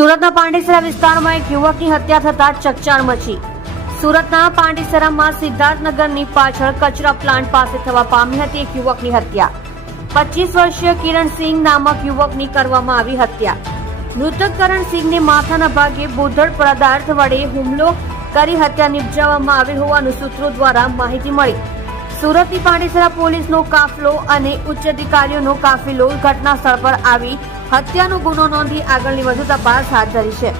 સુરતના પાંડેસરા વિસ્તારમાં એક યુવકની હત્યા થતા ચકચાર મચી। સુરતના પાંડેસરામાં સિદ્ધાર્થનગરની પાછળ કચરા પ્લાન્ટ પાસે થવા પામી હતી એક યુવકની હત્યા। 25 વર્ષીય કિરણસિંહ નામક યુવકની કરવામાં આવી હત્યા। મૃતક કરણસિંહને માથાના ભાગે બોધડ પદાર્થ વડે હુમલો કરી હત્યા નિપજાવવામાં આવી હોવાનું સૂત્રો દ્વારા માહિતી મળી। સુરતની પાંડેસરા પોલીસનો કાફલો અને ઉચ્ચ અધિકારીઓનો કાફિલો ઘટના સ્થળ પર આવી હત્યાનો ગુનો નોંધી આગળની વધુ તપાસ હાથ ધરી છે।